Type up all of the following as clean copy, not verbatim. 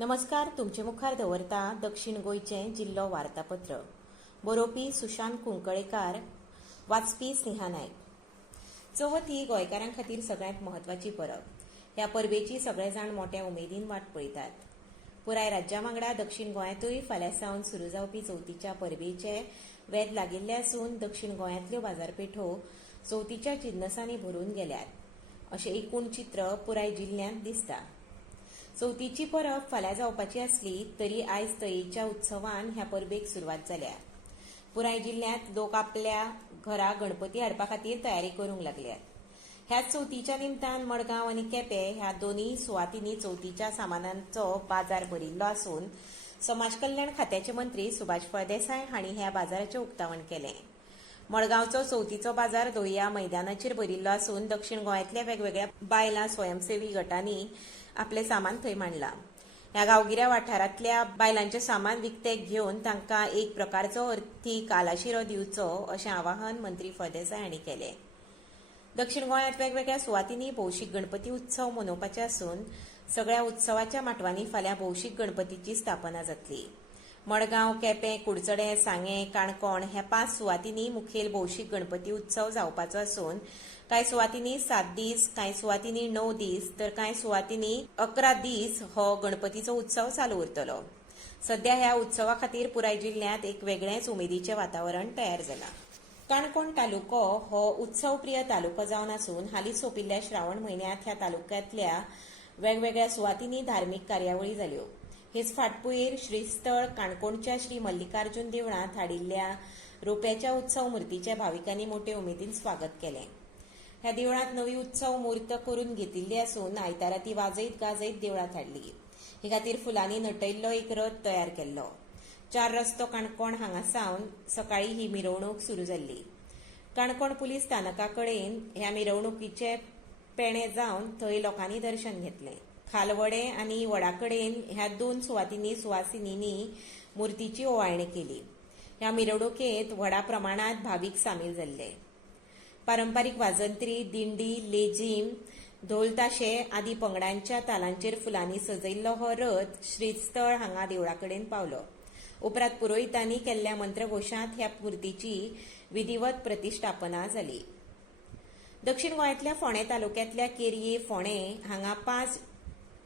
नमस्कार. तुमचे मुखार दवरता दक्षिण गोयचें जिल्लो वार्तापत्र. बरोवपी सुशांत कुंकळेकार, वाचपी स्नेहा नायक. चवथ ही गोंयकारां खातीर सगळ्यांत म्हत्वाची परब. ह्या परबेची सगळे जाण मोठ्या उमेदीन वाट पळयतात. पुराय राज्या वांगडा दक्षिण गोंयांतूय फाल्यां सावन सुरू जावपी चवथीच्या परबेचे वेध लागिल्ले आसून दक्षिण गोंयांतल्यो बाजारपेठो चवथीच्या जिन्नसांनी भरून गेल्यात अशें एकूण चित्र पुराय जिल्ल्यांत दिसता. चवथीची परब फाल्यां जावपाची आसली तरी आयज तयेच्या उत्सवान ह्या परबेक सुरवात जाल्या. पुराय जिल्ल्यांत लोक आपल्या घरा गणपती हाडपा खातीर तयारी करूंक लागल्यात. ह्याच चवथीच्या निमतान मडगांव आनी केपें ह्या दोनूय सुवातींनी चवथीच्या सामानांचो बाजार भरिल्लो आसून समाज कल्याण खात्याचे मंत्री सुभाष फळदेसाय हांणी ह्या बाजाराचें उक्तावण केलें. मडगांवचो चवथीचो बाजार दर्या मैदानाचेर भरिल्लो आसून दक्षिण गोंयांतल्या वेगवेगळ्या बायलां स्वयंसेवी गटांनी आपले सामान थंय मांडलां. ह्या गांवगिऱ्या वाठारांतल्या बायलांचें सामान विकतेक घेवन तांकां एक प्रकारचो अर्थीक आलाशिरो दिवचो अशें आवाहन मंत्री फळदेसाय हांणी केलें. दक्षिण गोंयांत वेगवेगळ्या सुवातींनी भौशीक गणपती उत्सव मनोवपाचे आसून सगळ्या उत्सवाच्या माटवांनी फाल्यां भौशीक गणपतीची स्थापना जातली. मडगांव, केपें, कुडचडें, सांगें, काणकोण ह्या 5 सुवातींनी मुखेल भौशीक गणपती उत्सव जावपाचो आसून कांय सुवातींनी 7 दीस, कांय सुवातींनी 9 दीस तर कांय सुवातींनी 11 दीस हो गणपतीचो उत्सव चालू उरतलो. सध्या ह्या उत्सवा खातीर पुराय जिल्ल्यांत एक वेगळेंच उमेदीचें वातावरण तयार जालां. काणकोण तालुको हो उत्सवप्रिय तालुको जावन आसून हालींच सोंपिल्ल्या श्रावण म्हयन्यांत ह्या तालुक्यांतल्या वेगवेगळ्या सुवातींनी धार्मीक कार्यावळी जाल्यो. हेच फाटभुंयेर श्रीस्थळ काणकोणच्या श्री मल्लिकार्जुन देवळांत हाडिल्ल्या रोप्याच्या उत्सव मुर्तीचे भाविकांनी मोठे उमेदीन स्वागत केलें. ह्या देवळांत नवी उत्सव मूर्त करून घेतिल्ली आसून आयतारा ती वाजयत गाजयत देवळांत हाडली. हे खातीर फुलांनी नटयल्लो एक रथ तयार केल्लो. 4 रस्तो काणकोण हांगासावन सकाळी ही मिरवणूक सुरू जाल्ली. काणकोण पुलीस स्थानका कडेन ह्या मिरवणुकीचे पेणे जावन थंय लोकांनी दर्शन घेतलें. खालवडे आनी वडा कडेन ह्या 2 सुवातींनी सुवासिनींनी मुर्तीची ओवाळणी केली. ह्या मिरवणुकेंत व्हडा प्रमाणांत भावीक सामील जाल्ले. पारंपारीक वाजंत्री, दिंडी, लेझीम, ढोल ताशे आदी पंगडांच्या तालांचेर फुलांनी सजयल्लो हो रथ श्रीस्थळ हांगा देवळा कडेन पावलो. उपरांत पुरोहितांनी केल्ल्या मंत्रघोशांत ह्या मुर्तीची विधिवत प्रतिश्ठापना जाली. दक्षिण गोंयांतल्या फोंडें तालुक्यांतल्या केरये, फोंडें हांगा 5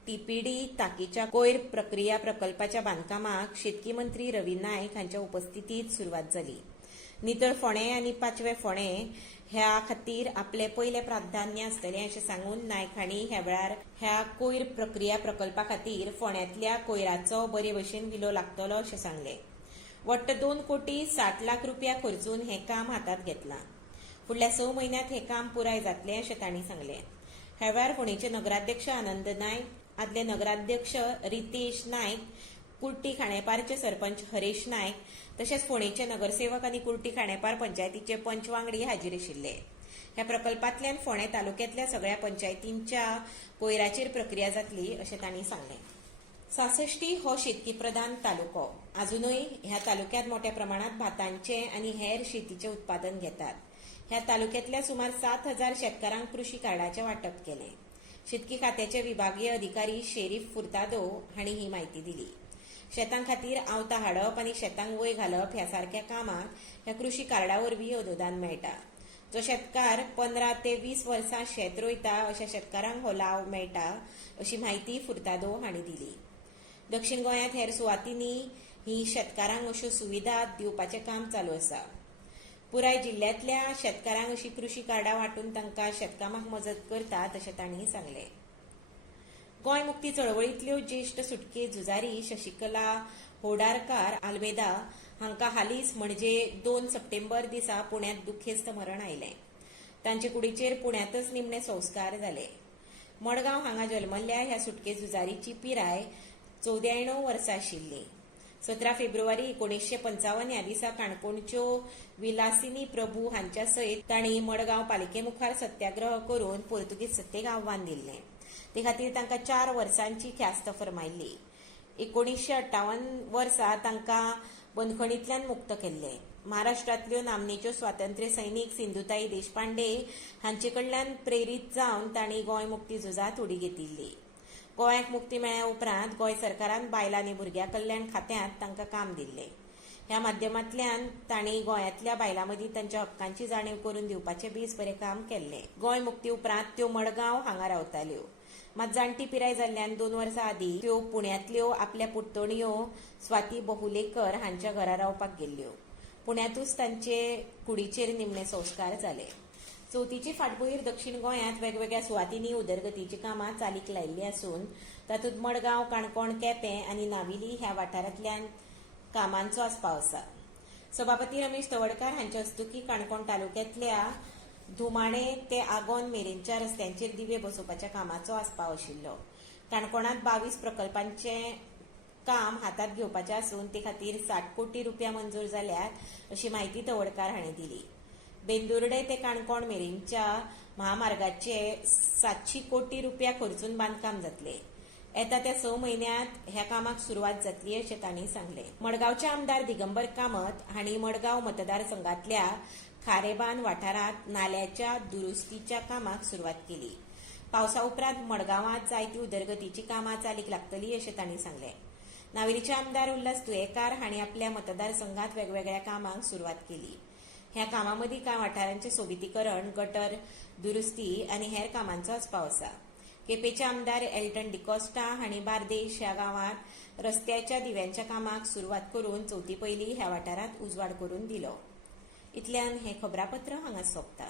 टीपीडी तांकीच्या कोयर प्रक्रिया प्रकल्पाच्या बांदकामाक शेतकी मंत्री रवी नायक हांच्या उपस्थितीत सुरवात जाली. नितळ फोंडें आनी 5वें फोंडें ह्या खातीर आपले पयले प्राधान्य आसतलें अशें सांगून नायक हांणी ह्या वेळार ह्या कोयर प्रक्रिया प्रकल्पा खातीर फोंड्यांतल्या कोयराचो बरे भशेन विलो लागतलो अशें सांगलें. वट्ट 2 कोटी 60 लाख रुपया खर्चून हें काम हातांत घेतलां. फुडल्या 6 म्हयन्यांत हें काम पुराय जातलें अशें तांणी सांगलें. ह्या वेळार फोंडेंचे नगराध्यक्ष आनंद नायक, आदले नगराध्यक्ष रितेश नायक, कुर्टी खांडेपारचे सरपंच हरेश नायक तशेंच फोंडेंचे नगरसेवक आनी कुर्टी खांडेपार पंचायतीचे पंच वांगडी हाजीर आशिल्ले. ह्या प्रकल्पांतल्यान फोंडें तालुक्यांतल्या सगळ्या पंचायतींच्या कोयराचेर प्रक्रिया जातली अशें तांणी सांगलें. 66 हो शेतकी प्रधान तालुको. अजूनय ह्या तालुक्यांत मोठ्या प्रमाणांत भातांचें आनी हेर शेतीचें उत्पादन घेतात. ह्या तालुक्यांतल्या सुमार 7,000 शेतकारांक कृशी कार्डाचें वांटप केलें. शेतकी खात्याचे विभागीय अधिकारी शेरीफ फुर्तादो हांणी ही म्हायती दिली. शेतां खातीर आवतां हाडप आनी शेतांक वंय घालप ह्या सारक्या कामाक ह्या कृशी कार्डा वरवीं अनुदान मेळटा. जो शेतकार 15 ते 20 वर्सां शेत रोयता अशा शेतकारांक हो लाव मेळटा अशी म्हायती फुर्तादो हांणी दिली. दक्षिण गोंयांत हेर सुवातींनी ही शेतकारांक अश्यो सुविधा दिवपाचें काम चालू आसा. पुराय जिल्ल्यांतल्या शेतकारांक अशी कृशी कार्डां वांटून तांकां शेतकामाक मजत करतात अशें तांणी सांगलें. गोंय मुक्ती चळवळींतल्यो ज्येश्ठ सुटके झुजारी शशिकला होडारकार आल्मेदा हांकां हालींच म्हणजे 2 सप्टेंबर दिसा पुण्यांत दुखेस्त मरण आयलें. तांचे कुडीचेर पुण्यांतच निमणे संस्कार जाले. मडगांव हांगा जल्मल्ल्या ह्या सुटके झुजारीची पिराय 94 वर्सां आशिल्ली. 17 फेब्रुवारी 1955 ह्या दिसा काणकोणच्यो विलासिनी प्रभू हांच्या सयत तांणी मडगांव पालिकेमुखार सत्याग्रह करून पोर्तुगीज सत्तेक आव्हान दिल्लें. ते खातीर तांकां 4 वर्सांची ख्यास्त फर्मायल्ली. 1958 वर्सा तांकां बंदखणींतल्यान मुक्त केल्लें. महाराष्ट्रांतल्यो नामनेच्यो स्वातंत्र्य सैनीक सिंधुताई देशपांडे हांचे कडल्यान प्रेरीत जावन तांणी गोंय मुक्ती झुजांत उडी घेतिल्ली. गोंयाक मुक्ती मेळ्ळ्या उपरांत गोंय सरकारान बायलां आनी भुरग्यां कल्याण खात्यांत तांकां काम दिल्लें. ह्या माध्यमांतल्यान तांणी गोंयांतल्या बायलां मदीं तांच्या हक्कांची जाणीव करून दिवपाचें बेस बरें काम केल्लें. गोंय मुक्ती उपरांत त्यो मडगांव हांगा रावताल्यो. मात जाणटी पिराय जाल्ल्यान 2 वर्सां आदीं त्यो पुण्यांतल्यो आपल्या पुतण्यो स्वाती बहुलेकर हांच्या घरा रावपाक गेल्ल्यो. पुण्यांतूच तांचे कुडीचेर निमणे संस्कार जाले. चवथीची फाटभुंयेर दक्षिण गोंयांत वेगवेगळ्या सुवातींनी उदरगतीची कामां चालीक लायिल्लीं आसून तातूंत मडगांव, काणकोण, केपें आनी नाविली ह्या वाठारांतल्यान कामांचो आस्पाव आसा. सभापती रमेश तवडकार हांच्या हस्तुकीं काणकोण तालुक्यांतल्या धुमाणे ते आगोंद मेरेनच्या रस्त्यांचेर दिवे बसोवपाच्या कामाचो आस्पाव आशिल्लो. काणकोणांत 22 प्रकल्पांचें काम हातांत घेवपाचें आसून ते खातीर 60 कोटी रुपया मंजूर जाल्यात अशी माहिती तवडकार हांणी दिली. बेंदुर्डे ते काणकोण मेरेनच्या महामार्गाचे 700 कोटी रुपया खर्चून बांदकाम जातले. येता त्या 6 म्हयन्यांत ह्या कामाक सुरवात जातली अशें तांणी सांगलें. मडगांवचे आमदार दिगंबर कामत हांणी मडगांव मतदारसंघातल्या खारेबान वाठारांत नाल्याच्या दुरुस्तीच्या कामाक सुरवात केली. पावसा उपरांत मडगांवांत जायती उदरगतीची कामां चालीक लागतली अशें तांणी सांगलें. नावेलीचे आमदार उल्हास तुयेकार हांणी आपल्या मतदारसंघात वेगवेगळ्या कामांक सुरवात केली. ह्या कामां मदीं कांय वाठारांचें सोबितीकरण, गटर दुरुस्ती आनी हेर कामांचो आस्पाव आसा. केपेंचे आमदार एल्टन डिकॉस्टा हांणी बार्देश ह्या गांवांत रस्त्याच्या दिव्यांच्या कामाक सुरवात करून चवथी पयलीं ह्या वाठारांत उजवाड करून दिलो. इतल्यान हें खबरापत्र हांगा सोंपता.